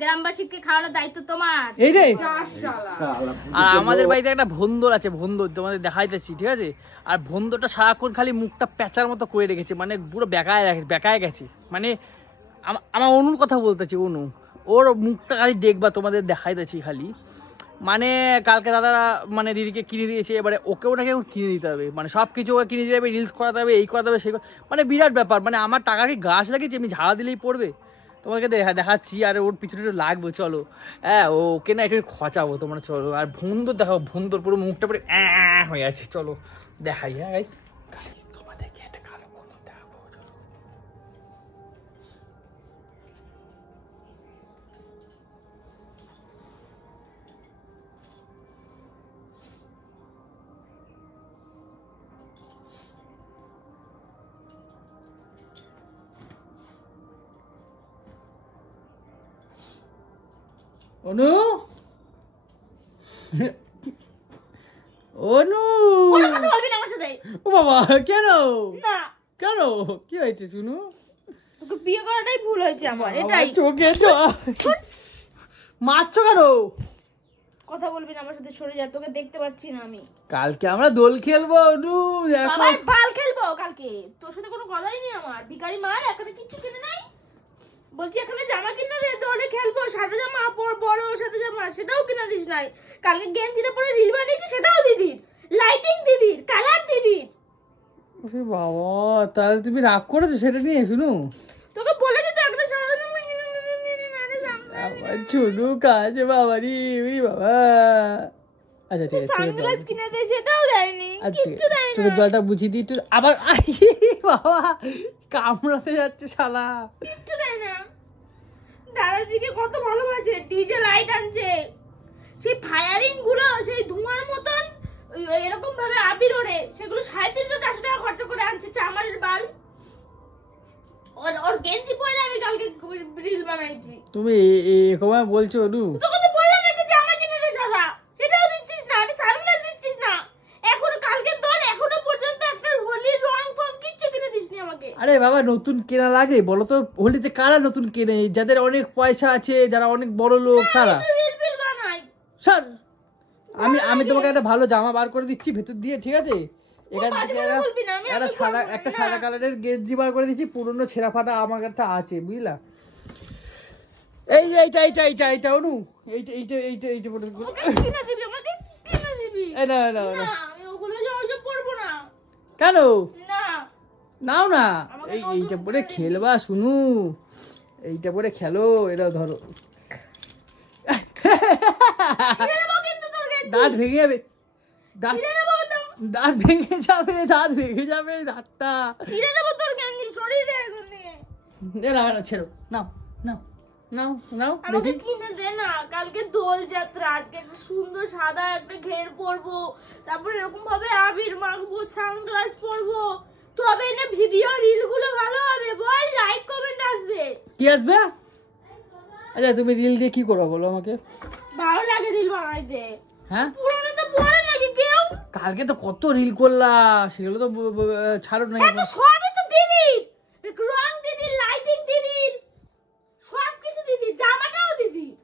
গ্রামবাসীকে খাওয়ানোর দায়িত্ব তোমার। এই রে আর আমাদের বাড়িতে একটা ভন্দর আছে, ভন্দর তোমাদের দেখাইতেছি, ঠিক আছে? আর ভন্দরটা সারাক্ষণ খালি মুখটা প্যাঁচার মতো করে রেখেছে, মানে পুরো বেকায় গেছে। মানে আমার অনুর কথা বলতেছি, অনু, ওর মুখটা খালি দেখবা, তোমাদের দেখাইতেছি খালি। মানে কালকে দাদারা মানে দিদিকে কিনে দিয়েছে, এবারে ওকেও নাকি এখন কিনে দিতে হবে, মানে সব কিছু ওকে কিনে দিতে হবে, রিলস করাতে হবে, এই করাতে হবে, সেই, মানে বিরাট ব্যাপার। মানে আমার টাকা কি গাছ লাগিয়েছি, আমি ঝাড়া দিলেই পড়বে? তোমাকে দেখাচ্ছি, আর ওর পিছনে একটু লাগবে, চলো। হ্যাঁ, ওকে না একটু খচাবো তোমরা, চলো। আর ভন্দর দেখো, ভন্দর পুরো মুখটা পুরো হয়ে আছে, চলো দেখাই। হ্যাঁ গাইস, তোমাদেরকে একটা কালো ভন্দর দেখাবো, চলো। অনু, অনু, কথা বলবি না আমার সাথে। ও বাবা, কেন না, কেন, কি হয়েছে শুনু? তোকে বিয়ে করাটাই ভুল হয়েছে আমার, এটাই। চোখে তো মারছো কেন? কথা বলবি না আমার সাথে, সরে যা, তোকে দেখতে পাচ্ছি না আমি। কালকে আমরা দোল খেলবো, অনু দেখো। আবার বাল খেলবো কালকে? তোর সাথে কোনো কথাই নেই আমার। ভিখারি মার, এখানে কিচ্ছু কিনে নাই। বলছি এখানে জামা কিনে দে, দোলে খেলবো, সাদা জামা বড় সাদা জামা, সেটাও কিনে দিস নাই। কালকে গেঞ্জিটা পরে রিল বানিয়েছি, সেটাও দিদির। লাইটিং দিদির, কালার দিদির। ওরে বাবা, তাহলে তুমি রাগ করেছো সেটা নিয়ে? শুনু, তোকে বলে দিতে একটা সাদা জামা আমার ছোনু কাজে বাবারি, ওরে বাবা। আচ্ছা ঠিক আছে, সানগ্লাস কিনে দে, সেটাও দেয়নি, কিচ্ছু দেয়নি। চোখের জলটা বুঝিয়ে দিই একটু, আবার বাবা কামড়াতে যাচ্ছে শালা। কিচ্ছু দেয় না। দাদাদিকে কত ভালোবাসে, ডিজে লাইট আনছে, সেই ফায়ারিং গুলো, সেই ধোঁয়ার মতন এরকম ভাবে আবির ওড়ে, সেগুলো 350-400 টাকা খরচা করে আনছে। চামারের বাল। ওর গেঞ্জি পরে আমি কালকে রিল বানাইছি। তুমি এরকম বলছো অনু? তোকে তো বললাম একটা জামা কিনে দে সাদা, সেটাও দিচ্ছিস না। একটা সানগ্লাস দিচ্ছিস না। এখনো কালকের দল, এখনো পর্যন্ত একটা হোলির রং ফং কিচ্ছু কিনে দিসনি আমাকে। আরে বাবা, নতুন কেনা লাগে বলো তো? হোলিতে কারা নতুন কেনে? যাদের অনেক পয়সা আছে, যারা অনেক বড় লোক, তারা। রিল বিল বানাই স্যার, আমি তোমাকে একটা ভালো জামা বার করে দিচ্ছি ভেতর দিয়ে, ঠিক আছে? এখান থেকে একটা সাদা কালারের গেঞ্জি বার করে দিচ্ছি, পুরনো ছেঁড়া ফাটা আমার একটা আছে, বুঝলা? এই যে এইটা অনু, এইটা পরে কিনে দিবি আমাকে, কিনে দিবি। না না, আমি ওগুলো ওইসব পরবো না। কেন না, নাও না, এইটা পরে খেলবা শুনু, এইটা পরে খেলো, এটা ধরো। ছিঁড়ে দেবো কিন্তু তোর গেঞ্জি। দাঁত ভেঙে যাবে, ছিঁড়ে দেবো একদম। দাঁত ভেঙে যাবে দাঁতটা। ছিঁড়ে দেবো তোর গেঞ্জি, সরিয়ে দে এখন থেকে। না ছেড়ো, নাও নাও নাও নাও আমাকে দেখি। কিনে দে না। কালকে দোল যাত্রা, আজকে একটা সুন্দর সাদা একটা ঘের পরবো, তারপর এরকম ভাবে আবির মাখবো, সানগ্লাস পরবো, তবে না ভিডিও রিল গুলো ভালো হবে। বল, লাইক কমেন্ট আসবে। কি আসবে? আচ্ছা তুমি রিল দিয়ে কি করবো বলো আমাকে? ভালো লাগে রিল বানাইতে। হ্যাঁ, পুরোনো তো পড়ে নাকি কেউ? কালকে তো কত রিল করলা, সেগুলো তো ছাড়ো না। হ্যাঁ, তো সবই তো দিদির। রং দিদির, লাইটিং দিদির, সব কিছু দিদির, জামাটাও দিদির।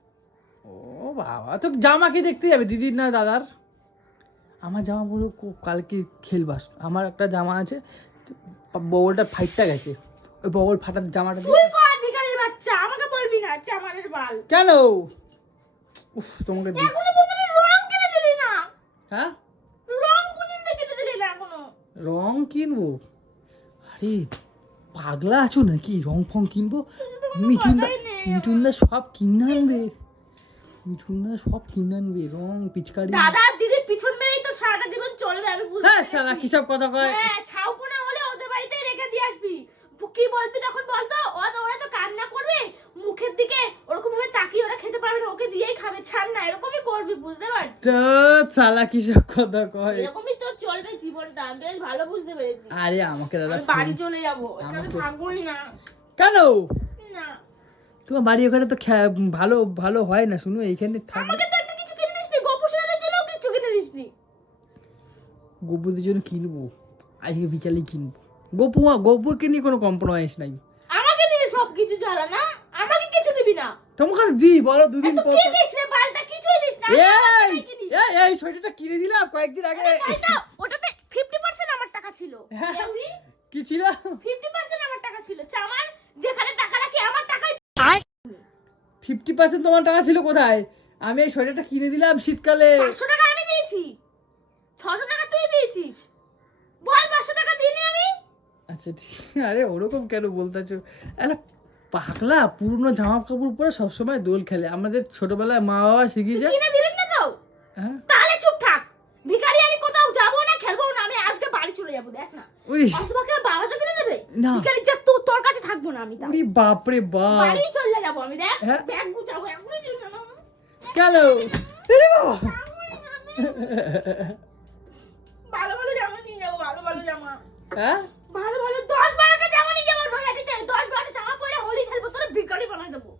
ও বাবা, তো জামা কি দেখতে যাবে, দিদির না দাদার? আমার জামা পুরো কালকে খেলবাস। আমার একটা জামা আছে, বগলটা ফাইটটা গেছে, ওই বগল ফাটার জামাটা দিয়ে। তুই কর ভিখারির বাচ্চা, আমাকে বলবি না চামারের বাল। কেন? উফ, তোমাকে এখনো পর্যন্ত রং কিনে দিলি না। হ্যাঁ, রং পর্যন্ত কিনে দিলি না এখনো। রং কিনবো? আরে পাগলা আছো নাকি? রং ফং কিনবো? মিঠুনদা সব কিনে আনবে, রং পিচকারি। দাদা দিদির পিছন মেরেই তো সারাটা জীবন চলবে, আমি বুঝতে হ্যাঁ পারছি। শালা কি সব কথা কয়। হ্যাঁ, ছাউপনা হলে ওদের বাড়িতেই রেখে দিয়ে আসবি। কি বলবি তখন বলতো? ওরা তো কান্না করবে, মুখের দিকে ওরকম ভাবে তাকিয়ে ওরা খেতে পারবে না, ওকে দিয়েই খাবে, ছাড় না, এরকমই করবি, বুঝতে পারছিস? তো শালা কি সব কথা কয়। এরকমই তোর চলবে জীবনটা, আমি বেশ ভালো বুঝতে পেরেছি। আরে আমাকে দাদা আমি বাড়ি চলে যাবো, এখানে থাকবোই না। কেন? না, তোমার বাড়ি ওখানে তো ভালো ভালো হয় না, শুনো এইখানে থাক। আমাকে তো একটা কিছু কিনে দিসনি, গোপুসোনাদের জন্য কিছু কিনে দিসনি। গোপুদের জন্য কিনবো, আজকে বিকালে কিনবো। গোপুরকে নিয়ে কোনো কম্প্রোমাইজ নাই। আমাকে নিয়ে সব কিছু জ্বালা না, আমাকে কিছু দিবি না। তোমাকে দি বলো দুদিন তুই পর কি দিস রে পাল্টা? কিছুই দিস না। এই সোয়েটারটা কিনে দিলাম কয়েকদিন আগে। ওটাতে 50% আমার টাকা ছিল। দেউরি কি ছিল? 50% আমার টাকা ছিল। চামার যেখানে টাকা রাখি আমার টাকাই। 50% তোমার টাকা ছিল কোথায়? আমি এই সোয়েটারটা কিনে দিলাম শীতকালে। 500 টাকা আমি দিয়েছি, 600 টাকা তুই দিয়েছিস। বল 500 টাকা দিইনি আমি? আচ্ছা ঠিক। আরে ওরকম কেন বলতেছো? আরে পাগলা, পুরনো জামা কাপড় পরে সবসময় দোল খেলে। আমাদের ছোটবেলায় মা বাবা শিখিয়েছে। কিনে দিবেন না তো? হ্যাঁ তাহলে চুপ থাক। ভিখারি আমি কোথাও যাবো না, খেলবো না, আমি আজকে বাড়ি চলে যাবো। দেখ না, উরি অথবা কে বাবা তো কিনে দেবে। না। ভিখারি যা তোর কাছে থাকবো না আমি। উরি বাপ রে বাপ। বাড়ি চলে যাবো আমি। দেখ হ্যাঁ? ব্যাগ গুছাবো এখনই চলে যাবো। কেন? আরে বাবা। ভালো ভালো জামা নিয়ে যাবো, ভালো ভালো জামা। হ্যাঁ ভালো ভালো 10-12টা জামা নিয়ে যাবো। নয়াটিতে 10-12টা জামা পরে হোলি খেলবো, তোরা ভিখারি বানাই দেবো।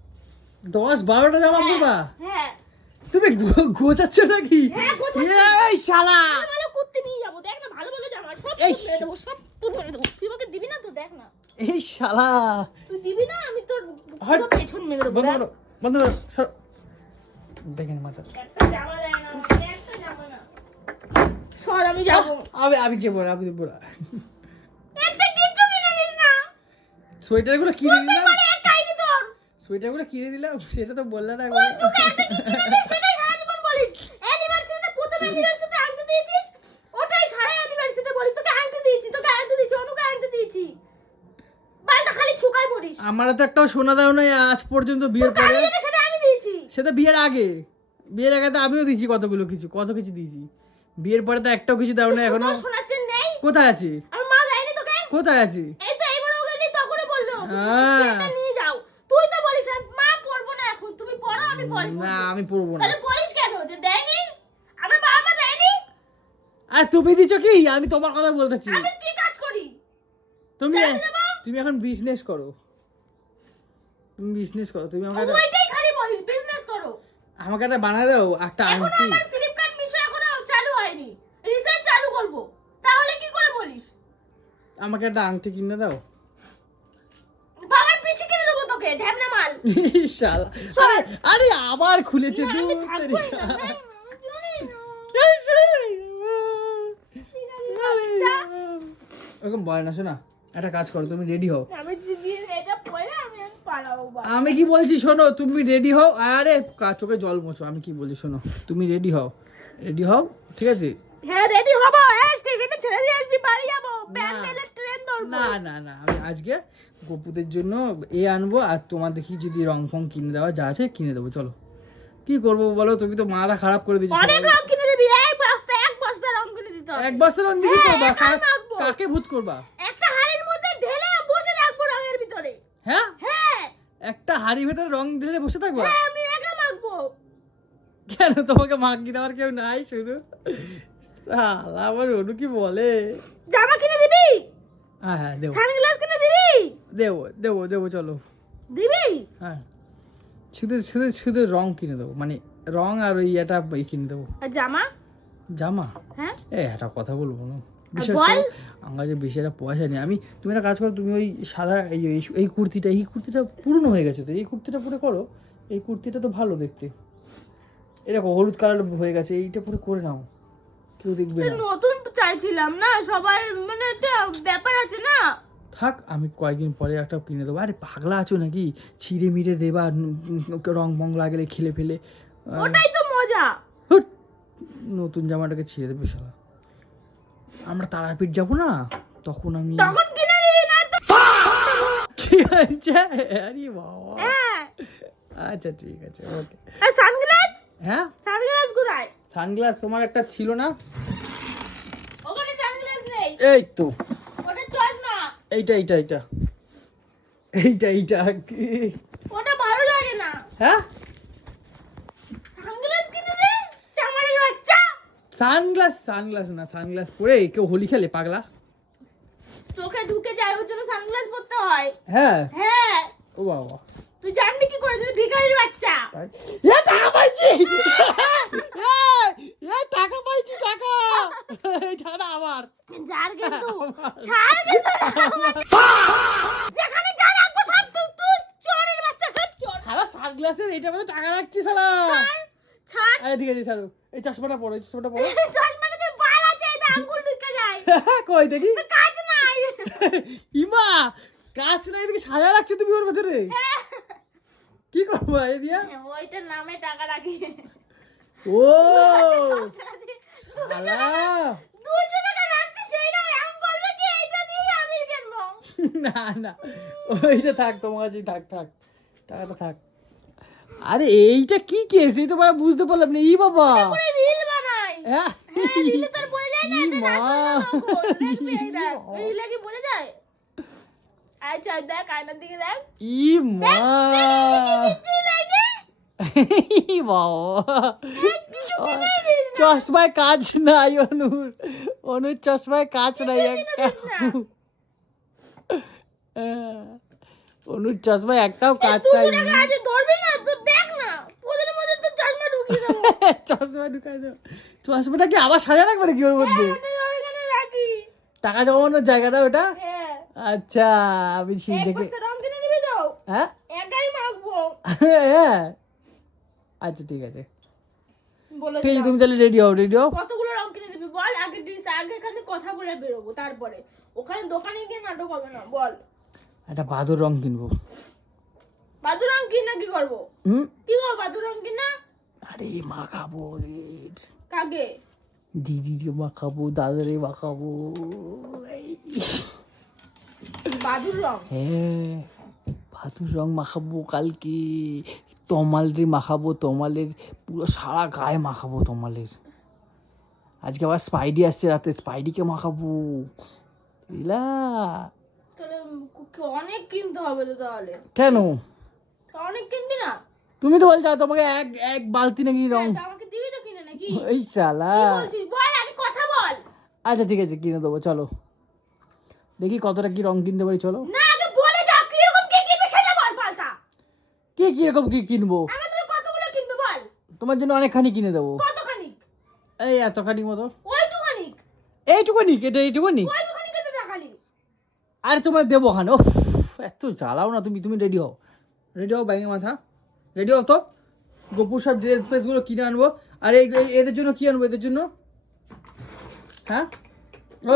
10-12টা জামা পরবা? হ্যাঁ তুমি গোছাচ্ছ নাকি? হ্যাঁ, গোছাচ্ছি। এই শালা। ভালো ভালো কুর্তি নিয়ে যাবো। দেখ না, ভালো ভালো জামা সব এই মেরে দেবো, সব তুই মেরে দেবো। তুই আমাকে দিবি না তো? দেখ না, এই শালা। তুই দিবি না, আমি তোর হাট। পুরো পেছন মেরে দেবো। বন্ধ দেখ। করো বন্ধ করো সর। দেখেন মাথা। একটা জামা দেয় না, একটা জামা না। সর, আমি যাবো। আমি যাবো না, আমি দেবো না। একটা কিচ্ছু কিনে দিস না। সোয়েটার গুলো কিনে দিলাম, মানে একটাই নি তোর। সোয়েটার গুলো কিনে দিলাম, সেটা তো বললে না। কোন যুগে একটা কি কিনে দিস সেটাই সারা জীবন বলিস। অ্যানিভার্সারিতে প্রথম অ্যানিভার্সারিতে আংটি দিয়েছিস, ওটাই সারা অ্যানিভার্সারিতে বলিস তোকে আংটি দিয়েছি, তোকে আংটি দিয়েছি, অনুকে আংটি দিয়েছি। বালটা খালি শুকাই পড়িস। আমারও তো একটাও শোনা দাও নাই আজ পর্যন্ত বিয়ের পরে। কালি সেটা আমি দিয়েছি। সেটা বিয়ের আগে। বিয়ের আগে তো আমিও দিয়েছি কতগুলো কিছু, কত কিছু দিয়েছি। বিয়ের পরে তো একটাও কিছু দাও না এখনো। শোনাচ্ছেন নেই? কোথায় আছে? আমার মা দেয়নি তোকে? কোথায় আছে? এই তো এইবারও গেলি তখনই বললো হ্যাঁ। সেটা নিয়ে যাও। তুই তো বলিস মা পড়বো না এখন, তুমি পড়ো আমি পরে পড়বো। না আমি পড়বো না। তাহলে বলিস কেন যে দেয়নি? আমার বাবা মা দেয়নি? আর তুমি দিছো কি? আমি তোমার কথা বলতেছি। আমি কি কাজ করি? তুমি চাবি দেবো? তুমি এখন বিজনেস করো। তুমি বিজনেস করো। তুমি আমাকে একটা- ওইটাই খালি বলিস বিজনেস করো। আমাকে একটা বানায় দাও একটা এখনো আংটি। আমার ফ্লিপকার্ট মিশো এখনো চালু হয়নি, রিসার্চ চালু করব। তাহলে কি করে বলিস? আমাকে একটা আংটি কিনে দাও। বাবার পিছে কিনে দেবো তোকে, ঢ্যামনা মাল। শালা। আরে আরে আবার খুলেছে না, দূর আমি থাকবোই তেরি না। শালা। আমি চলেই না। আচ্ছা। ওরকম বলে না, শোনা একটা কাজ করো, তুমি রেডি হও। আমি জিগিয়ে এটা পরে আমি পালাবো বাবা। আমি কি বলছি শোনো, তুমি রেডি হও। আরে চোখে জল মোছো। আমি কি বলছি শোনো, তুমি রেডি হও, রেডি হও, ঠিক আছে? হ্যাঁ রেডি হবো। হ্যাঁ স্টেশনে ছেড়ে দিয়ে আসবি, বাড়ি যাবো, প্যান্ডেলের ট্রেন ধরবো। না না না, আমি আজকে গপুদের জন্য আনবো, আর তোমার দেখি যদি রং ফং কিনে দেওয়া যা আছে কিনে দেবো। চলো কি করবো বলো, তুমি তো মাথা খারাপ করে দিচ্ছ। অনেক রং কিনে দিবি, এক বস্তা রং কিনে দিতে হবে। এক বস্তা রং দিয়ে কি হ্যাঁ, করবা? একাই মাখবো। কাকে ভূত করবা? একটা হাড়ির মধ্যে ঢেলে বসে রাখবো রঙের ভিতরে। হ্যাঁ হ্যাঁ একটা হাড়ি ভেতরে রং ঢেলে বসে থাকবা? হ্যাঁ, আমি একা মাখবো। কেন তোমাকে মাগি দেওয়ার কেউ নাই শুধু? শালা আবার অনু কি বলে। জামা কিনে দিবি, হ্যাঁ হ্যাঁ দেবো সানগ্লাস কিনে দিবি। দেবো দেবো দেবো চলো। দিবি? হ্যাঁ শুধু শুধু শুধু রং কিনে দেবো, মানে রং আর ওই এটা কিনে দেবো। আর জামা? জামা? হ্যাঁ একটা কথা বলবো না, বিশেষ বল। করে আমার কাছে বেশি একটা পয়সা নেই। তুমি একটা কাজ করো, তুমি ওই সাদা এই কুর্তিটা পুরনো হয়ে গেছে তো, এই কুর্তিটা পরে করো। এই কুর্তিটা তো ভালো দেখতে, এই দেখো হলুদ কালার হয়ে গেছে, এইটা পরে করে নাও, কেউ দেখবে না। নতুন চাইছিলাম না, সবাই মানে একটা ব্যাপার আছে না। থাক, আমি কয়েকদিন পরে একটা কিনে দেবো। আরে পাগলা আছো নাকি? ছিঁড়ে মিড়ে দেবা, রং মং লাগলে খেলে ফেলে। ওটাই তো মজা। হুট, নতুন জামাটাকে ছিঁড়ে দেবে শালা। আমরা তারাপীঠ যাবো না, তখন আমি তখন কিনে দিবি না তো? কি হচ্ছে? আরে বাবা, হ্যাঁ। আচ্ছা ঠিক আছে, ওকে। আর সানগ্লাস? হ্যাঁ সানগ্লাস কোথায়? সানগ্লাস তোমার একটা ছিল না? ওখানে সানগ্লাস নেই, এই তো ওটা চশমা। এইটা এইটা এইটা এইটা এইটা কি? ওটা ভালো লাগে না। হ্যাঁ সানগ্লাস কিনে দে, চামারের বাচ্চা। সানগ্লাস না, সানগ্লাস পরে কেউ হোলি খেলে পাগলা? চোখে ঢুকে যায়, ওর জন্য সানগ্লাস পরতে হয়। হ্যাঁ হ্যাঁ, ও বাবা, তুই জানবি কি করে, তুই ভিখারির বাচ্চা। টাকা পাইছি, টাকা পাইছি, টাকা, এই টাকা আমার। যার কিন্তু ছাড় কিন্তু না। যেখানে যা রাখবো সব তুই চোরের বাচ্চা, ক্লাসের এটার মধ্যে টাকা রাখছি শালা। ছাড় আচ্ছা ঠিক আছে ছাড়ো, এই চশমাটা পরো, এই চশমাটা পরো। চশমাটাতে বাল আছে, এটা আঙ্গুল ঢুকে যায়। কই দেখি। কাজ নাই। ইমা কাজ নাই দেখি সাজা রাখছো তুমি ওর ভেতরে, কি করবো এই দিয়া? ওইটার নামে টাকা রাখি। ও সব ছাড়া দিয়ে শালা 200 টাকা রাখছি, সেইটা আমি বলবো কি এইটা দিয়ে আমি কিনবো। না না ওইটা থাক, তোমার কাছেই থাক, থাক টাকাটা থাক। আরে এইটা কি কেস, এই তো বাবা বুঝতে পারলাম না। ই বাবা পরে রিল বানাই। হ্যাঁ হ্যাঁ, রিলে তোর বলে যায় না, এটা মা। রাসনা দেখবি এই দেখ, রিলে কি বলে যায়? আচ্ছা দেখ, আয়নার দিকে দেখ। ই মা কিচ্ছু লাগে। ই বাবা চশমায় কাজ নাই অনুর, অনুর চশমায় কাজ নাই একটা। অনুর চশমায় একটাও কাজ নাই। 200 টাকা আছে, ধরবি না তো দেখ না, ওদের মধ্যে তো চশমা ঢুকিয়ে দেবো। চশমা ঢুকাই দাও। চশমাটা কি আবার সাজা রাখবে নাকি ওর মধ্যে? ওইখানে রাখি। টাকা জমানোর জায়গাটা ওটা? হ্যাঁ। আচ্ছা আমি সেই এক দেখে। বস্তা রং কিনে দিবি তো? হ্যাঁ একাই মাখবো। হ্যাঁ আচ্ছা ঠিক আছে, বলে ঠিক আছে দিলাম। তুমি তাহলে রেডি হও, রেডি হও। কতগুলো রং কিনে দিবি বল, আগে দিস, আগে এখানে কথা বলে বেরোবো, তারপরে ওখানে দোকানে গিয়ে নাটক হবে না, বল। একটা বাদুর রং কিনবো। বাদুর রং কিনা কি করবো? হুম কি করবো বাদুর রং কিনা? আরে মাখাবো রে, কাগে? দিদিরে মাখাবো, দাদারে মাখাবো। বাদুর রং? হ্যাঁ বাদুর রং মাখাবো কালকে। তমালের মাখাবো, তমালের পুরো সারা গায়ে মাখাবো তমালের। আজকে আবার স্পাইডি আসছে রাতে, স্পাইডিকে মাখাবো বুঝলা? তাহলে অনেক কিনতে হবে তো তাহলে। কেন? তো অনেক কিনবি না? তুমি তো বলছো তোমাকে এক এক বালতি নাকি রং। তা আমাকে দিবি তো কিনে নাকি? এই শালা। কি বলছিস বল, আগে কথা বল। আচ্ছা ঠিক আছে কিনে দেবো, চলো দেখি কতটা কি রং কিনতে পারি, চলো। না আগে বলে যা, কিরকম কি কিনবি সেটা বল পাল্টা। কি কিরকম কি কিনবো? আমাদের কতগুলো কিনবি বল। তোমার জন্য অনেকখানি কিনে দেবো, কতখানি? এই এতখানি মতো। ওইটুখানি? এইটুকুনি, এটা এইটুকুনি। ওইটুখানি কেটে দেখালি? আরে তোমার দেবো ওখানে। ও এত জ্বালাও না তুমি, তুমি রেডি হও, রেডি হও ব্যাঙের মাথা, রেডি হও তো। গোপুর সব ড্রেস ফ্রেসগুলো কিনে আনবো। আর এদের জন্য কি আনবো, এদের জন্য? হ্যাঁ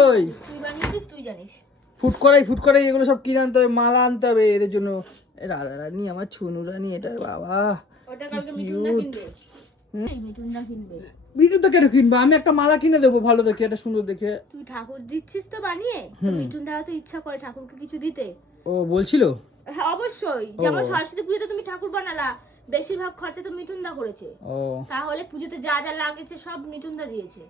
ওই তুই বানিয়েছিস, তুই জানিস। ফুট করাই এগুলো সব কিনে আনতে হবে, মালা আনতে হবে এদের জন্য। রাধা রানী, আমার ছুনু রানী, এটা বাবা ওটা কালকে মিঠুনদা কিনবে। এই মিঠুনদা কিনবে। বিটু তো কেন কিনবো, আমি একটা মালা কিনে দেবো ভালো দেখে, একটা সুন্দর দেখে। তুই ঠাকুর দিচ্ছিস তো বানিয়ে, তো মিঠুনদা তো ইচ্ছা করে ঠাকুরকে কিছু দিতে। ও বলছিল? হ্যাঁ অবশ্যই, যেমন সরস্বতী পুজোতে তুমি ঠাকুর বানালা, বেশিরভাগ খরচা তো মিঠুনদা করেছে। ও তাহলে পুজোতে যা যা লাগেছে সব মিঠুনদা দিয়েছে।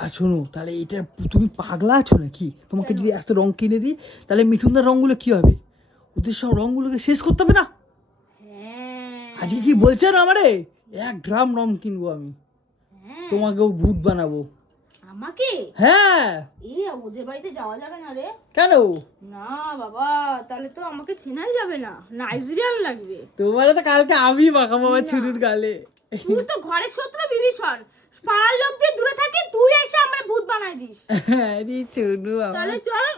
আর শোনো তাহলে এটা তুমি পাগলা আছো নাকি? তোমাকে যদি এত রং কিনে দিই তাহলে মিঠুনদার রঙগুলো কি হবে? ওদের সব রঙগুলোকে শেষ করতে হবে না? হ্যাঁ আজকে কি বলছে না আমারে 1 গ্রাম রং কিনবো আমি, হ্যাঁ। তোমাকেও ভূত বানাবো। আমাকে? হ্যাঁ। এ ওদের বাড়িতে যাওয়া যাবে না রে। কেন? না বাবা, তাহলে তো আমাকে চেনাই যাবে না, নাইজেরিয়ান লাগবে। তোমার তো কালকে আমি মাখাবো আমার ছুরির গালে। তুই তো ঘরের শত্রু বিভীষণ, পাড়ার লোক দিয়ে দূরে থাকে, তুই এসে আমার ভূত বানাই দিস। আরে ছুনু আমার। তাহলে চল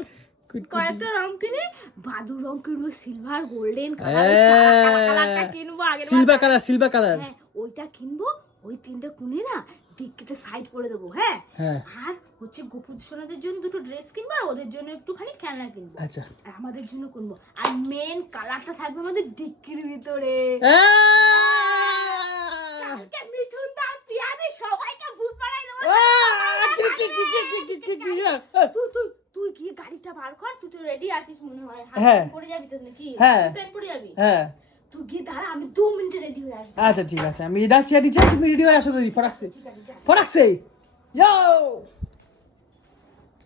কয়েকটা রং কিনে, বাদুর রং কিনবো, সিলভার গোল্ডেন কালারটা কিনবো আগের সিলভার কালার, সিলভার কালার। হ্যাঁ ওইটা কিনবো, ওই 3টে কুনে না ডিক্কিতে সাইড করে দেবো। হ্যাঁ হ্যাঁ আর হচ্ছে গোপুসোনাদের জন্য 2টো ড্রেস কিনবো, আর ওদের জন্য একটুখানি খেলনা কিনবো, আচ্ছা। আর আমাদের জন্য কিনবো। আর মেন কালারটা থাকবে আমাদের ডিক্কির ভিতরে। কালকে মিঠুনদা, পিয়াদি সবাইকে ভূত বানাই দেবো। তুই তুই তুই গিয়ে গাড়িটা বার কর, তুই তো রেডি আছিস মনে হয়, হ্যাঁ। হাত পরে যাবি তো নাকি? হ্যাঁ। প্যান্ট পরে যাবি? হ্যাঁ তুই গিয়ে দাঁড়া, আমি 2 মিনিটে রেডি হয়ে আসবো। আচ্ছা ঠিক আছে, আমি যাচ্ছি নিচে, তুমি রেডি হয়ে আসো দিদি। ফরাকসে ঠিক আছে, যা। ফরাকসে যাও।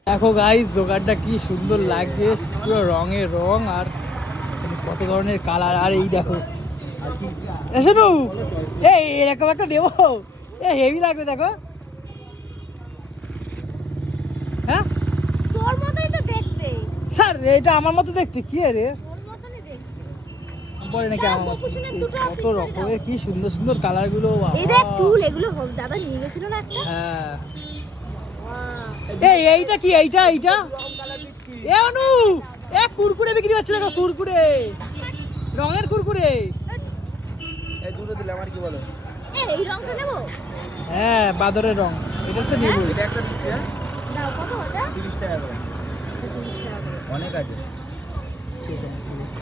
দেখো গাইস দোকানটা কি সুন্দর লাগছে, পুরো রঙে রং, আর কত ধরনের কালার। আর এই দেখো শোনো, এই এরকম একটা দেবো, হেভি লাগবে দেখো। হ্যাঁ তোর মতই তো দেখতে, স্যার এটা আমার মতো দেখতে, কি রে তোর মতই দেখতে। বলে নাকি আমার মতো? গোপুসোনার দুটো কত রকমের কি সুন্দর সুন্দর কালার গুলো। এই দেখ চুল, এগুলো দাদা নিয়ে গেছিল না একটা। হ্যাঁ এইটা কি, এইটা এইটা এ অনু, কুরকুরে বিক্রি হচ্ছে দেখো, কুরকুরে, রঙের কুরকুরে। এই দুটো দিলে আমার কি বলো? এই রংটা নেবো? হ্যাঁ বাদরের রং, এটা তো নেবো। এটা একটা দিচ্ছি, হ্যাঁ দাও, কত ওটা? 30 টাকা করে। 30 টাকা করে। অনেক আছে,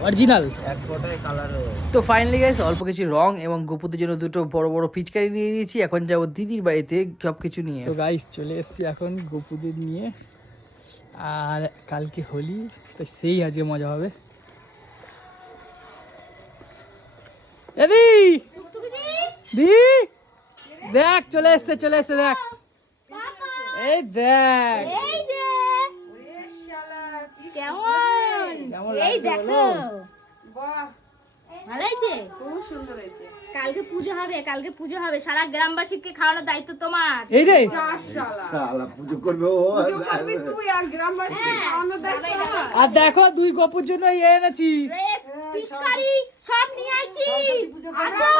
অরিজিনাল। এক ফোটায় কালার। তো ফাইনালি গাইস অল্প কিছু রং এবং গোপুদের জন্য দুটো বড় বড় পিচকারি নিয়ে নিয়েছি। এখন যাবো দিদির বাড়িতে সব কিছু নিয়ে। তো গাইস চলে এসেছি এখন গোপুদের নিয়ে, আর কালকে হোলি, তো সেই আজকে মজা হবে। এদি দি দেখ চলে এসছে, চলে এসছে, দেখ এই দেখ এই যে কেমন? কেমন এই লাগছে দেখো, বলো? ভালো হয়েছে? খুব সুন্দর হয়েছে। কালকে পুজো হবে, কালকে পুজো হবে, সারা গ্রামবাসীকে খাওয়ানোর দায়িত্ব তোমার। এই রে আর দেখো দুই গপুর জন্য ইয়ে এনেছি। ড্রেস, পিচকারি সব নিয়ে আইছি। আসো।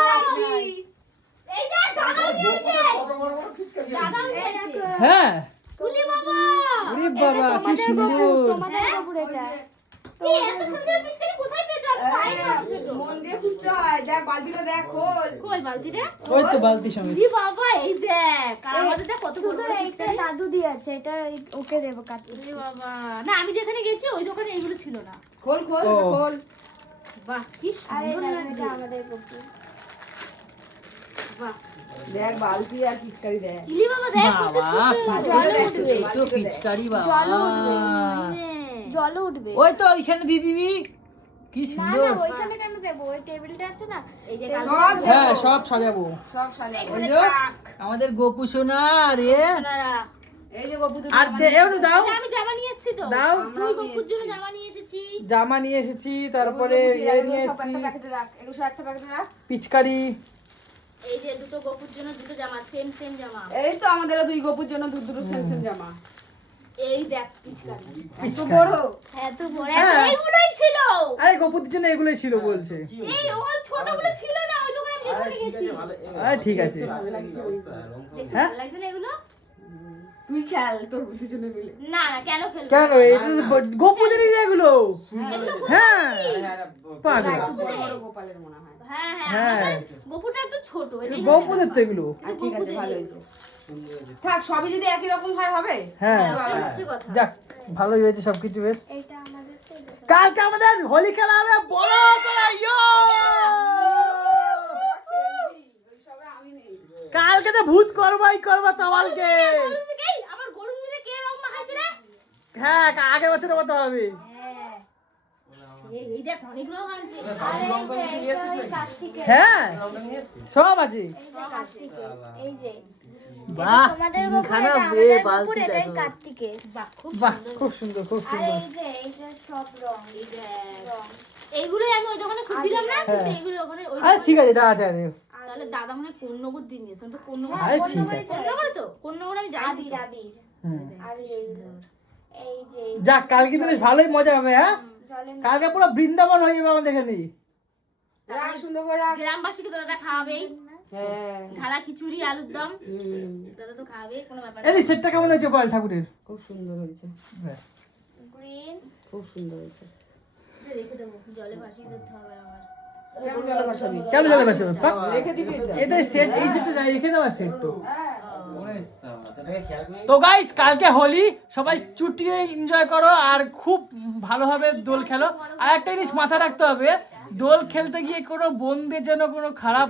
এই দেখ দাদাও নিয়েছে। দাদাও নিয়েছে। হ্যাঁ তুলি বাবা। ওরে বাবা কি সুন্দর। তোমাদের কাপড় এটা। এই এত সুন্দর পিচকারি কোথায় পেয়েছো? আমি পাই না এত ছোট। মন দিয়ে খুঁজতে হয়। দেখ বালতিটা দেখ, খোল। কই বালতিটা? ওই তো বালতি সমেত। তুলি বাবা এই দেখ। আর আমাদের দেখ কত বড় বড় এইটা পিচকারি। দাদু দিয়েছে, এটা ওকে দেবো কাটতে। তুলি বাবা। না আমি যেখানে গেছি ওই দোকানে এগুলো ছিল না। খোল খোল ও। খোল। বাহ কি আর সুন্দর এটা লাগছে। আমাদের কুকুর। বাহ। দেখ বালতি আর পিচকারি দেখ। ইলি বাবা দেখ কত ছোট। জলে উঠবে। তো পিচকারি জলও উঠবে, হ্যাঁ। জলও উঠবে। ওই তো ওইখানে দিয়ে দিবি, কি না সুন্দর। না ওইখানে কেন দেবো? ওই টেবিলটা আছে না, এই যে সব হ্যাঁ সব সাজাবো। সব সাজাবো। ওই যে আমাদের গোপু সোনা রে। সোনারা। এই যে গপু আর দাও এই আমি জামা নিয়ে এসেছি তো। দাও। দুই গপুর জন্য জামা নিয়ে এসেছি। জামা নিয়ে এসেছি, তারপরে ইয়ে নিয়ে এসেছি, একটা প্যাকেটে রাখ, এগুলো সব একটা প্যাকেটে রাখ। পিচকারি। এই যে দুটো গপুর জন্য দুটো জামা, সেম সেম জামা। এই তো আমাদেরও দুই গপুর জন্য দুটো সেম সেম জামা। এই দেখ পিচকারি। এত বড়। হ্যাঁ তো বড় হ্যাঁ। এইগুলোই ছিল। আরে গোপুদের জন্য এগুলোই ছিল বলছে। এই ওর ছোটগুলো ছিল না ওই দোকানে আমি যেখানে গেছি। আরে ঠিক আছে। দেখতে হ্যাঁ? ভালো লাগছে না এগুলো? তুই খেল তোর দুজনে মিলে। না না কেন খেলবো? কেন গোপুদেরই এগুলো? হ্যাঁ পাগল। একটু বড় বড় গোপালের মনে হয়। হ্যাঁ হ্যাঁ হ্যাঁ। আমাদের গপুটা একটু ছোট এটাই গোপুদের তো এগুলো। আর ঠিক আছে, ভালো হয়েছে। থাক, সবই যদি একই রকম হয় হবে। হ্যাঁ হচ্ছে কথা। যাক ভালোই হয়েছে সবকিছু বেশ। এইটা আমাদের তো দেবো। কালকে আমাদের হোলি খেলা হবে বড় করে, ইয়ো! ওই সবে আমি নেই। কালকে তো ভূত করবাই করবা তোমালকে। এই আমার গরু দুধে কে রং মাখাইছে রে? হ্যাঁ আগের বছরের মতো হবে। হ্যাঁ এই দেখ অনেকগুলো আনছে। আর এই যে এইটা ওই কার্তিকের, হ্যাঁ সব আছে। এই যে কার্তিকের, এই যে বাহ তোমাদের কি কুকুর, খানা এটা বে আমাদের বালতি কুকুর, এটাই দেখো। কার্তিকের। বাহ খুব বাহ সুন্দর। খুব সুন্দর খুব আর সুন্দর। এই যে এইটা সব রং, এই দেখ রং। এইগুলোই আমি ওই দোকানে খুঁজছিলাম না কিন্তু এইগুলো ওখানে ওই আরে ঠিক আছে, এটা আছে আছে। তাহলে দাদা মনে হয় কোন্নগর দিয়ে নিয়েছে আমি তো কোন্নগর আরে ঠিক আছে। কোন্নগরে তো কোন্নগর আমি জানি আবির তো। আবির হুম। আর এই যে যাক কালকে তো বেশ ভালোই মজা হবে। হ্যাঁ জলে কালকে পুরো বৃন্দাবন হয়ে যাবে আমাদের এখানে। রাখ, সুন্দর করে রাখ। গ্রামবাসীকে তো দাদা খাওয়াবেই। হ্যাঁ। ঢালা খিচুড়ি আলুর দম দাদা তো খাবে কোনো ব্যাপার না। এই সেটটা কেমন হয়েছে বল ঠাকুরের? খুব সুন্দর হয়েছে, ব্যাস। গ্রিন। খুব সুন্দর হয়েছে। এটা রেখে দেবো জলে ভাসিয়ে দিতে হবে আমার। কেমন জলে বসাবি? কেন যাবে বাসা? রেখে দিবি এটা? এটা সেট, এই সেটটা নাই রেখে দেওয়া সেট তো। তো গাইস কালকে হোলি, সবাই চুটিয়ে এনজয় করো আর খুব ভালোভাবে দোল খেলো। আর একটা জিনিস মাথায় রাখতে হবে, দোল খেলতে গিয়ে কোনো বোনদের যেন কোনো খারাপ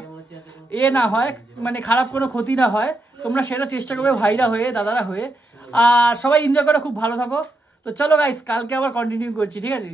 না হয়, মানে খারাপ কোনো ক্ষতি না হয়। তোমরা সেটা চেষ্টা করবে ভাইরা হয়ে, দাদারা হয়ে। আর সবাই এনজয় করো, খুব ভালো থাকো। তো চলো গাইস কালকে আবার কন্টিনিউ করছি, ঠিক আছে?